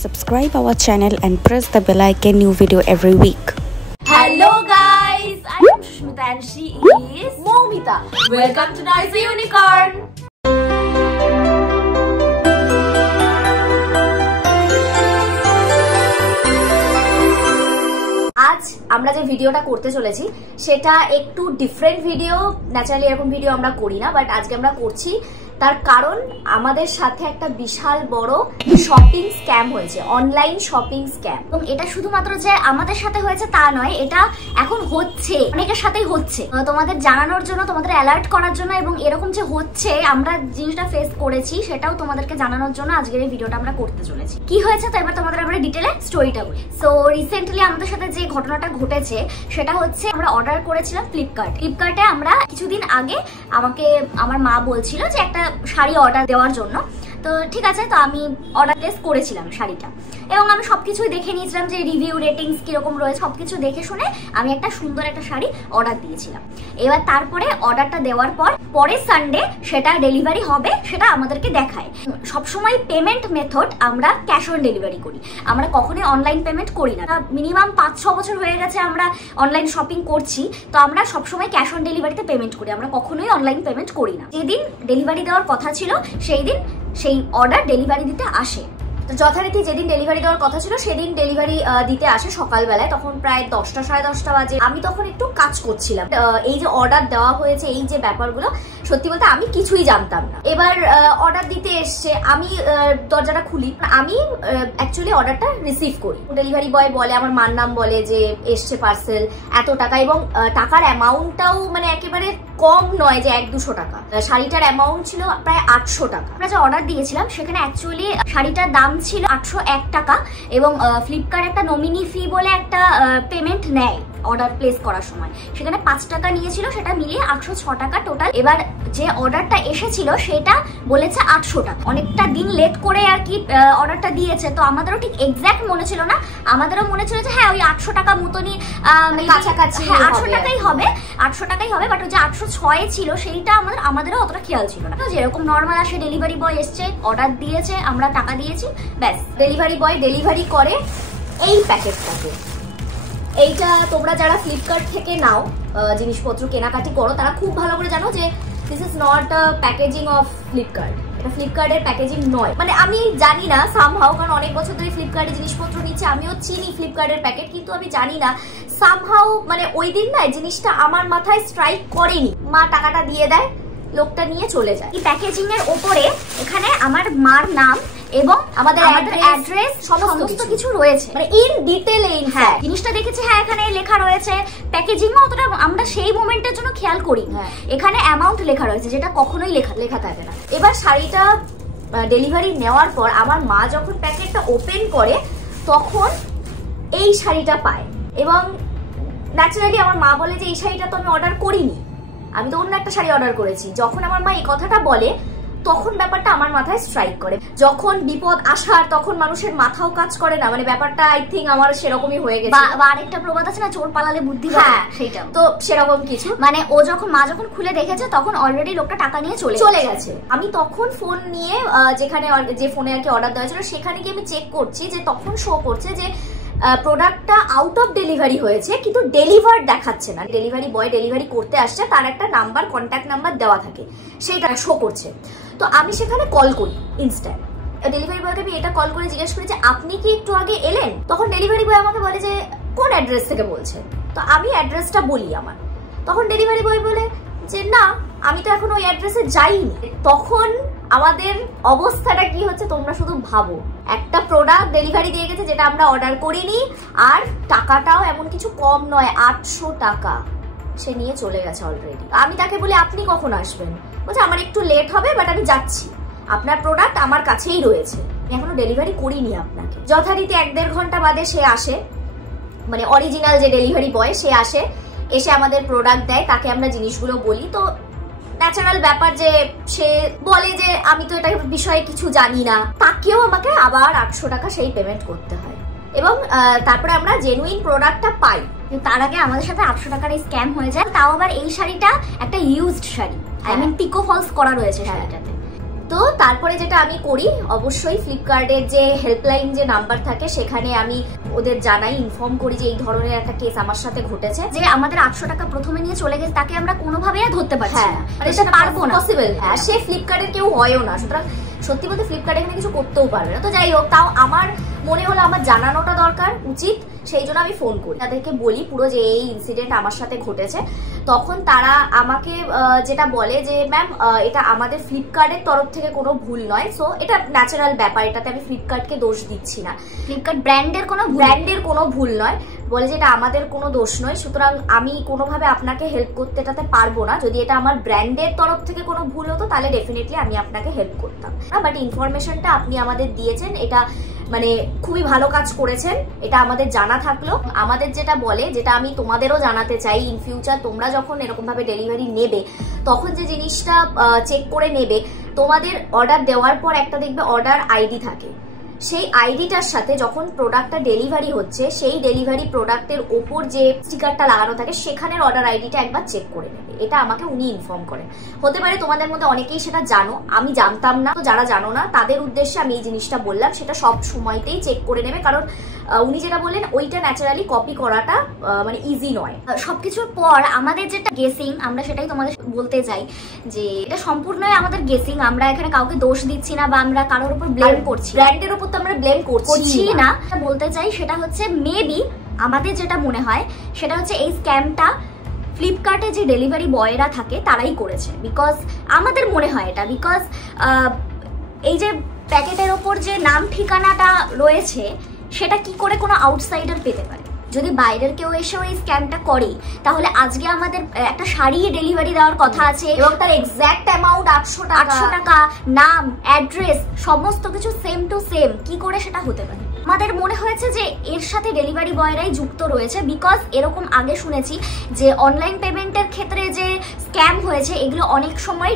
Subscribe our channel and press the bell icon. New video every week. Hello guys, I am Sushmita and she is Momita. Welcome to Noisy Unicorn. আজ আমরা যে ভিডিওটা করতে চলেছি সেটা একটু different video. Naturally এরকম video আমরা করি না, বাট আজকে আমরা করছি তার কারণ আমাদের সাথে একটা বিশাল বড় শপিং স্ক্যাম হয়েছে, অনলাইন শপিং স্ক্যাম। এবং এটা শুধুমাত্র যে আমাদের সাথে হয়েছে তা নয়, এটা এখন হচ্ছে, অনেকের সাথেই হচ্ছে। তোমাদের জানানোর জন্য, তোমাদের অ্যালার্ট করার জন্য, এবং এরকম যে হচ্ছে আমরা জিনিসটা ফেস করেছি সেটাও তোমাদেরকে জানানোর জন্য আজকের এই ভিডিওটা আমরা করতে চলেছি। কি হয়েছে তো এবার তোমাদের আমরা ডিটেলে স্টোরিটা বলি। সো রিসেন্টলি আমাদের সাথে যে ঘটনাটা ঘটেছে সেটা হচ্ছে, আমরা অর্ডার করেছিলাম ফ্লিপকার্টে। আমরা কিছুদিন আগে আমাকে আমার মা বলছিল যে একটা শাড়ি অর্ডার দেওয়ার জন্য। তো ঠিক আছে, তো আমি অর্ডার প্লেস করেছিলাম শাড়িটা, এবং আমি সবকিছুই দেখে নিয়েছিলাম যে রিভিউ রেটিংস কিরকম রয়েছে, সবকিছু দেখে শুনে আমি একটা সুন্দর একটা শাড়ি অর্ডার দিয়েছিলাম। এবার তারপরে অর্ডারটা দেওয়ার পর পরের সানডে সেটা ডেলিভারি হবে, সেটা আমাদেরকে দেখায়। সবসময় পেমেন্ট মেথড আমরা ক্যাশ অন ডেলিভারি করি, আমরা কখনোই অনলাইন পেমেন্ট করি না। মিনিমাম 5-6 বছর হয়ে গেছে আমরা অনলাইন শপিং করছি, তো আমরা সবসময় ক্যাশ অন ডেলিভারিতে পেমেন্ট করি, আমরা কখনোই অনলাইন পেমেন্ট করি না। যেদিন ডেলিভারি দেওয়ার কথা ছিল সেই দিন সেই অর্ডার ডেলিভারি দিতে আসে। তো যথারীতি যেদিন ডেলিভারি দেওয়ার কথা ছিল সেদিন ডেলিভারি দিতে আসে সকালবেলায়, তখন প্রায় 10টা সাড়ে 10টা বাজে। আমি তখন একটু কাজ করছিলাম। এই যে অর্ডার দেওয়া হয়েছে, এই যে ব্যাপারগুলো সত্যি বলতে আমি কিছুই জানতাম না। এবার অর্ডার দিতে এসছে, আমি দরজাটা খুলি, আমি অ্যাকচুয়ালি অর্ডারটা রিসিভ করি। ডেলিভারি বয় বলে, আমার মার নাম বলে যে এসছে পার্সেল এত টাকা, এবং টাকার অ্যামাউন্টটাও মানে একেবারে কম নয় যে 100-200 টাকা। শাড়িটার অ্যামাউন্ট ছিল প্রায় 800 টাকা। আমরা যে অর্ডার দিয়েছিলাম সেখানে অ্যাকচুয়ালি শাড়িটার দাম ছিল 801 টাকা, এবং ফ্লিপকার্ট একটা নমিনি ফি বলে একটা পেমেন্ট নেয় অর্ডার প্লেস করার সময়, সেখানে 5 টাকা নিয়েছিল, সেটা মিলিয়ে 806 টাকা টোটাল। এবার যে অর্ডারটা এসেছিল সেটা বলেছে 800 টাকা। অনেকটা দিন লেট করে আর কি অর্ডারটা দিয়েছে, তো আমাদেরও ঠিক এক্স্যাক্ট মনে ছিল না, আমাদেরও মনে ছিল যে হ্যাঁ ওই 800 টাকা মতনই কাছাকাছি, হ্যাঁ 800 টাকাই হবে, 800 টাকাই হবে। বাট ওই যে 806 ছিল সেইটা আমাদেরও অতটা খেয়াল ছিল না। যেরকম নর্মাল আসে, ডেলিভারি বয় এসছে, অর্ডার দিয়েছে, আমরা টাকা দিয়েছি, ব্যাস। ডেলিভারি বয় ডেলিভারি করে এই প্যাকেটটাকে। এইটা তোমরা যারা ফ্লিপকার্ট থেকে নাও জিনিসপত্র কেনাকাটি করো তারা খুব ভালো করে জানো যে this is not a packaging of Flipkart. এটা ফ্লিপকার্টের প্যাকেজিং নয়। মানে আমি জানি না সামহাও, কারণ অনেক বছর ধরে ফ্লিপকার্টে জিনিসপত্র নিচ্ছে, আমিও চিনি ফ্লিপকার্টের প্যাকেট, কিন্তু আমি জানি না সামহাও, মানে ওই দিন না জিনিসটা আমার মাথায় স্ট্রাইক করেনি। মা টাকাটা দিয়ে দেয়, লোকটা নিয়ে চলে যায়। এই প্যাকেজিং এর ওপরে এখানে আমার মার নাম এবং আমাদের অ্যাড্রেস সমস্ত কিছু রয়েছে, মানে ইন ডিটেইল। হ্যাঁ জিনিসটা দেখেছি, হ্যাঁ এখানে লেখা রয়েছে। প্যাকেজিং অতটা আমরা সেই মোমেন্টের জন্য খেয়াল করি, এখানে অ্যামাউন্ট লেখা রয়েছে যেটা কখনোই লেখা থাকে না। এবার শাড়িটা ডেলিভারি নেওয়ার পর আমার মা যখন প্যাকেটটা ওপেন করে তখন এই শাড়িটা পায়, এবং ন্যাচারালি আমার মা বলে যে এই শাড়িটা তো আমি অর্ডার করিনি, আমি তো অন্য একটা শাড়ি অর্ডার করেছি। যখন আমার মা এই কথাটা বলে তখন ব্যাপারটা আমার মাথায় স্ট্রাইক করে। যখন বিপদ আসার তখন মানুষের মাথাও কাজ করে না, মানে ব্যাপারটা আই থিঙ্ক আমার সেরকমই হয়ে গেছে। বা আরেকটা প্রবাদ আছে না, চোর পালালে বুদ্ধি, হ্যাঁ সেইটা তো সেরকম কিছু। মানে ও যখন মা যখন খুলে দেখেছে তখন অলরেডি লোকটা টাকা নিয়ে চলে গেছে। আমি তখন ফোন নিয়ে যেখানে যে ফোনে আর কি অর্ডার দেওয়া ছিল সেখানে গিয়ে আমি চেক করছি, যে তখন শো করছে যে প্রোডাক্টটা আউট অফ ডেলিভারি হয়েছে, কিন্তু ডেলিভার্ড দেখাচ্ছে না। ডেলিভারি বয় ডেলিভারি করতে আসছে, তার একটা নাম্বার, কন্ট্যাক্ট নাম্বার দেওয়া থাকে, সেইটা শো করছে। তো আমি সেখানে কল করি ইনস্ট্যান্ট। ডেলিভারি বয়কে আমি এটা কল করে জিজ্ঞেস করি যে আপনি কি একটু আগে এলেন? তখন ডেলিভারি বয় আমাকে বলে যে কোন অ্যাড্রেস থেকে বলছেন? তো আমি অ্যাড্রেসটা বলি আমার। তখন ডেলিভারি বয় বলে যে না, আমি তো এখন ওই অ্যাড্রেসে যাইনি। তখন আমাদের অবস্থাটা কি হচ্ছে তোমরা শুধু ভাবো। একটা প্রোডাক্ট ডেলিভারি দিয়ে গেছে যেটা আমরা অর্ডার করিনি, আর টাকাটাও এমন কিছু কম নয়, 800 টাকা সে নিয়ে চলে গেছে অলরেডি। আমি তাকে বলি আপনি কখন আসবেন? বলছে আমার একটু লেট হবে, বাট আমি যাচ্ছি, আপনার প্রোডাক্ট আমার কাছেই রয়েছে, এখনো ডেলিভারি করিনি আপনাকে। যথারীতি 1-1.5 ঘন্টা বাদে সে আসে, মানে অরিজিনাল যে ডেলিভারি বয় সে আসে, এসে আমাদের প্রোডাক্ট দেয়, তাকে আমরা জিনিসগুলো বলি। তো ন্যাচারাল ব্যাপার যে সে বলে যে আমি তো এটা বিষয়ে কিছু জানি না, তাকেও আমাকে আবার 800 টাকা সেই পেমেন্ট করতে হয়, এবং তারপরে আমরা জেনুইন প্রোডাক্টটা পাই। তার আগে আমাদের সাথে 800 টাকার এই স্ক্যাম হয়ে যায়, তাও আবার এই শাড়িটা একটা used sari, I mean pico falls করা রয়েছে শাড়িটাতে। তো তারপরে যেটা আমি করি, অবশ্যই ফ্লিপকার্টের যে হেল্পলাইন যে নাম্বার থাকে সেখানে আমি ওদের জানাই, ইনফর্ম করি যে এই ধরনের একটা কেস আমার সাথে ঘটেছে, যে আমাদের 800 টাকা প্রথমে নিয়ে চলে গেছে, তাকে আমরা কোনোভাবেই ধরতে পারছি না, সেটা পারবো না, পসিবল। হ্যাঁ, সে ফ্লিপকার্টের কেউ হয়ও না, সুতরাং সত্যি বলতে ফ্লিপকার্ট এখানে কিছু করতেও পারবে না। তো যাই হোক, তাও আমার মনে হলো আমার জানানোটা দরকার, উচিত, সেই জন্য আমি ফোন করি, তাদেরকে বলি পুরো যে এই ইনসিডেন্ট আমার সাথে ঘটেছে। তখন তারা আমাকে যেটা বলে যে ম্যাম এটা আমাদের ফ্লিপকার্টের তরফ থেকে কোনো ভুল নয়, সো এটা ন্যাচারাল ব্যাপার, এটাতে আমি ফ্লিপকার্টকে দোষ দিচ্ছি না, ফ্লিপকার্ট ব্র্যান্ডের কোনো ভুল নয়, বলে যে এটা আমাদের কোনো দোষ নয়, সুতরাং আমি কোনোভাবে আপনাকে হেল্প করতে এটাতে পারবো না। যদি এটা আমার ব্র্যান্ডের তরফ থেকে কোনো ভুল হতো তাহলে ডেফিনেটলি আমি আপনাকে হেল্প করতাম, বাট ইনফরমেশনটা আপনি আমাদের দিয়েছেন, এটা মানে খুবই ভালো কাজ করেছেন, এটা আমাদের জানা থাকলো। আমাদের যেটা বলে, যেটা আমি তোমাদেরও জানাতে চাই, ইন ফিউচার তোমরা যখন এরকম ভাবে ডেলিভারি নেবে তখন যে জিনিসটা চেক করে নেবে, তোমাদের অর্ডার দেওয়ার পর একটা দেখবে অর্ডার আইডি থাকে, সেই আইডিটার সাথে যখন প্রোডাক্টটা ডেলিভারি হচ্ছে সেই ডেলিভারি প্রোডাক্টের ওপর যে স্টিকারটা লাগানো থাকে সেখানের অর্ডার আইডিটা একবার চেক করে নেবে, এটা আমাকে উনি ইনফর্ম করেন। হতে পারে তোমাদের মধ্যে অনেকেই সেটা জানো, আমি জানতাম না, তো যারা জানো না তাদের উদ্দেশ্যে আমি এই জিনিসটা বললাম, সেটা সব সময়তেই চেক করে নেবে, কারণ উনি যেটা বললেন ওইটা ন্যাচারালি কপি করাটা মানে ইজি নয়। সবকিছুর পর আমাদের যেটা গেসিং, আমরা সেটাই তোমাদের বলতে চাই যে এটা সম্পূর্ণই আমাদের গেসিং, আমরা এখানে কাউকে দোষ দিচ্ছি না বা আমরা কারোর উপর ব্লেম করছি, ব্র্যান্ডের উপর তো আমরা ব্লেম করছি না। বলতে চাই সেটা হচ্ছে মেবি আমাদের যেটা মনে হয় সেটা হচ্ছে এই স্ক্যামটা ফ্লিপকার্টে যে ডেলিভারি বয়রা থাকে তারাই করেছে, বিকজ আমাদের মনে হয় এটা, বিকজ এই যে প্যাকেটের ওপর যে নাম ঠিকানাটা রয়েছে সেটা কি করে কোনো আউটসাইডার পেতে পারে? যদি বাইরের কেউ এসেও এই স্ক্যামটা করে তাহলে আজকে আমাদের একটা শাড়ি ডেলিভারি দেওয়ার কথা আছে এবং তার এক্স্যাক্ট অ্যামাউন্ট 800 টাকা, নাম, অ্যাড্রেস সমস্ত কিছু সেম টু সেম, কি করে সেটা হতে পারে? আমাদের মনে হয়েছে যে এর সাথে ডেলিভারি বয়রাই যুক্ত রয়েছে, বিকজ এরকম আগে শুনেছি যে অনলাইন পেমেন্টের ক্ষেত্রে যে স্ক্যাম হয়েছে এগুলো অনেক সময়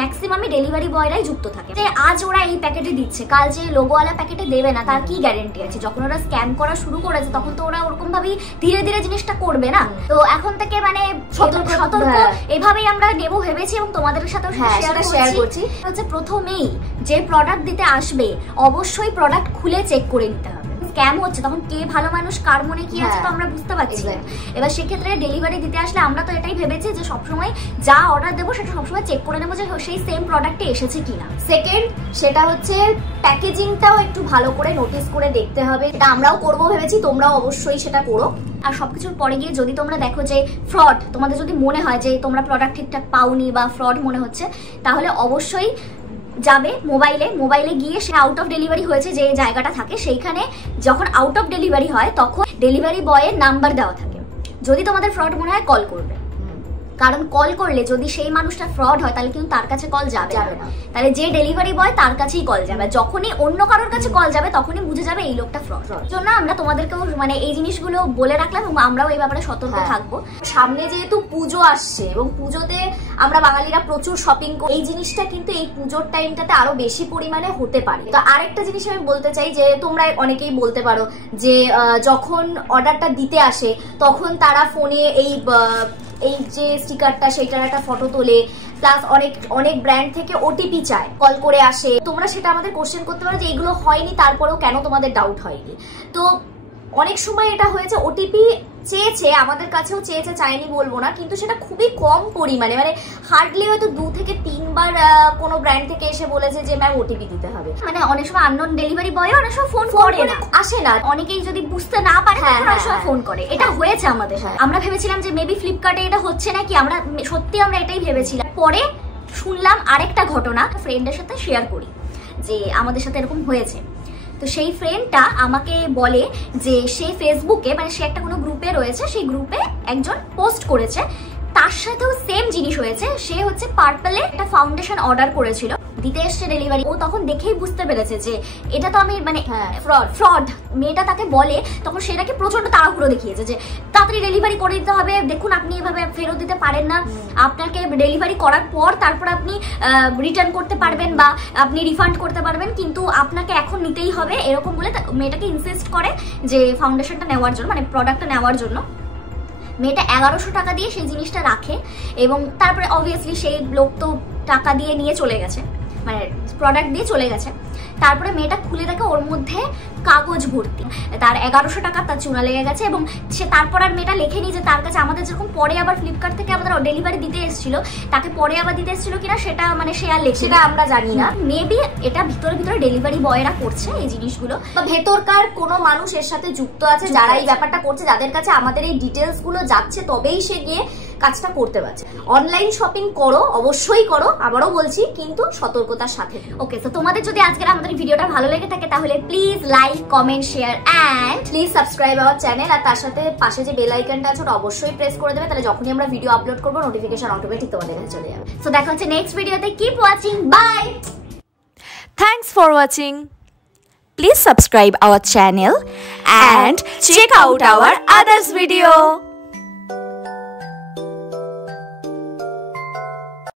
ম্যাক্সিমামই ডেলিভারি বয়রাই যুক্ত থাকে। যে আজ ওরা এই প্যাকেটে দিচ্ছে, কাল যে লোগোওয়ালা প্যাকেটে দেবে না তার কি গ্যারেন্টি আছে? যখন ওরা স্ক্যাম করা শুরু করেছে তখন তো ওরা ওরকম ভাবেই ধীরে ধীরে জিনিসটা করবে না, তো এখন থেকে মানে সতর্ক এভাবেই আমরা নেবো ভেবেছি এবং তোমাদের সাথে শেয়ার করছি। হচ্ছে প্রথমেই যে প্রোডাক্ট দিতে আসবে অবশ্যই প্রোডাক্ট খুলে চেক করে নিতে হবে, স্ক্যাম হচ্ছে তখন কে ভালো মানুষ কার মনে কি আছে তো আমরা বুঝতে পারছি না। এবার সেক্ষেত্রে ডেলিভারি দিতে আসলে আমরা তো এটাই ভেবেছি যে সবসময় যা অর্ডার দেবো সেটা সবসময় চেক করে নেবো যে সেই সেম প্রোডাক্টে এসেছে কিনা। সেকেন্ড, সেটা হচ্ছে প্যাকেজিংটাও একটু ভালো করে নোটিস করে দেখতে হবে, এটা আমরাও করবো ভেবেছি, তোমরাও অবশ্যই সেটা করো। আর সবকিছুর পরে গিয়ে যদি তোমরা দেখো যে ফ্রড, তোমাদের যদি মনে হয় যে তোমরা প্রোডাক্ট ঠিকঠাক পাওনি বা ফ্রড মনে হচ্ছে, তাহলে অবশ্যই যাবে মোবাইলে গিয়ে সে আউট অফ ডেলিভারি হয়েছে যে জায়গাটা থাকে সেইখানে যখন আউট অফ ডেলিভারি হয় তখন ডেলিভারি বয়ের নাম্বার দেওয়া থাকে, যদি তোমাদের ফ্রড মনে হয় কল করবে, কারণ কল করলে যদি সেই মানুষটা ফ্রড হয় তাহলে কিন্তু তার কাছে কল যাবে না, তাহলে যে ডেলিভারি বয় তার কাছেই কল যাবে, যখনই অন্য কারোর কাছে কল যাবে তখনই বুঝে যাবে এই লোকটা ফ্রড। জন্য আমরা তোমাদেরকেও মানে এই জিনিসগুলো বলে রাখলাম এবং আমরাও এই ব্যাপারে সতর্ক থাকবো। সামনে যেহেতু পুজো আসছে এবং পুজোতে আমরা বাঙালিরা প্রচুর শপিং করি, এই জিনিসটা কিন্তু এই পুজোর টাইমটাতে আরো বেশি পরিমাণে হতে পারে। তো আরেকটা জিনিস আমি বলতে চাই যে তোমরা অনেকেই বলতে পারো যে যখন অর্ডারটা দিতে আসে তখন তারা ফোনে এই যে স্টিকারটা সেটার একটা ফটো তোলে, প্লাস অনেক ব্র্যান্ড থেকে ওটিপি চায়, কল করে আসে, তোমরা সেটা আমাদের কোশ্চেন করতে পারো যে এগুলো হয়নি তারপরেও কেন তোমাদের ডাউট হয়নি। তো অনেক সময় এটা হয়েছে ওটিপি চেয়েছে, আমাদের কাছেও চেয়েছে, চাইনি বলবো না, কিন্তু সেটা খুবই কম পরিমাণে, মানে হার্ডলি হয়তো 2 থেকে 3 বার কোনো ব্র্যান্ড থেকে এসে বলেছে যে ম্যাম ওটিপি দিতে হবে। মানে অনেক সময় আননোন ডেলিভারি বয় অনেক সময় ফোন করে না, আসে না, অনেকেই যদি বুঝতে না পারে অনেক সময় ফোন করে, এটা হয়েছে আমাদের। আমরা ভেবেছিলাম যে মেবি ফ্লিপকার্টে এটা হচ্ছে নাকি, আমরা এটাই ভেবেছিলাম। পরে শুনলাম আরেকটা ঘটনা, ফ্রেন্ডের সাথে শেয়ার করি যে আমাদের সাথে এরকম হয়েছে। তো সেই ফ্রেন্ডটা আমাকে বলে যে সে ফেসবুকে মানে সে একটা কোনো গ্রুপে রয়েছে, সেই গ্রুপে একজন পোস্ট করেছে, তার সাথেও সেম জিনিস হয়েছে। সে হচ্ছে পার্পলে একটা ফাউন্ডেশন অর্ডার করেছিল, দিতে এসছে ডেলিভারি, ও তখন দেখেই বুঝতে পেরেছে যে এটা তো আমি মানে ফ্রড। মেয়েটা তাকে বলে, তখন সেটাকে প্রচন্ড তাড়াহুড়ো দেখিয়েছে যে তাড়াতাড়ি ডেলিভারি করে দিতে হবে, দেখুন আপনি এভাবে ফেরত দিতে পারেন না, আপনাকে ডেলিভারি করার পর তারপর আপনি রিটার্ন করতে পারবেন বা আপনি রিফান্ড করতে পারবেন, কিন্তু আপনাকে এখন নিতেই হবে, এরকম বলে মেয়েটাকে ইনসিস্ট করে যে ফাউন্ডেশনটা নেওয়ার জন্য, মানে প্রোডাক্টটা নেওয়ার জন্য। মেয়েটা 1100 টাকা দিয়ে সেই জিনিসটা রাখে এবং তারপরে অবভিয়াসলি সেই লোক তো টাকা দিয়ে নিয়ে চলে গেছে। মানে প্রোডাক্ট দিয়ে চলে গেছে। তারপরে মেয়েটা খুলে দেখে ওর মধ্যে কাগজ ভর্তি, তার 1100 টাকা তার চুনা লেগে গেছে। এবং সে তারপর আর মেয়েটা লেখেনি যে তার কাছে আমাদের যেরকম পরে আবার ফ্লিপকার্ট থেকে আমাদের ডেলিভারি দিতে এসেছিল, তাকে পরে আবার দিতে এসেছিল কিনা সেটা মানে সে আর লেখে, সেটা আমরা জানি না। মেবি এটা ভিতরে ভিতরে ডেলিভারি বয়রা করছে এই জিনিসগুলো, তো ভেতরকার কোনো মানুষ এর সাথে যুক্ত আছে যারা এই ব্যাপারটা করছে, যাদের কাছে আমাদের এই ডিটেলস গুলো যাচ্ছে, তবেই সে গিয়ে কাজটা করতে পারছে। অনলাইন শপিং করো, অবশ্যই করো, আবারও বলছি, কিন্তু সতর্কতার সাথে। ওকে, তো তোমাদের যদি আজকের আমাদের ভিডিওটা ভালো লেগে থাকে তাহলে please like, comment, share and please subscribe our channel. আর তার সাথে পাশে যে বেল আইকনটা আছে ওটা অবশ্যই প্রেস করে দেবে, তাহলে যখনই আমরা ভিডিও আপলোড করবো নোটিফিকেশন অটোমেটিক তোমাদের কাছে চলে যাবে। সো দেখা হচ্ছে নেক্সট ভিডিওতে। Keep watching, bye. Thanks for watching. Please subscribe our channel and check out our others video.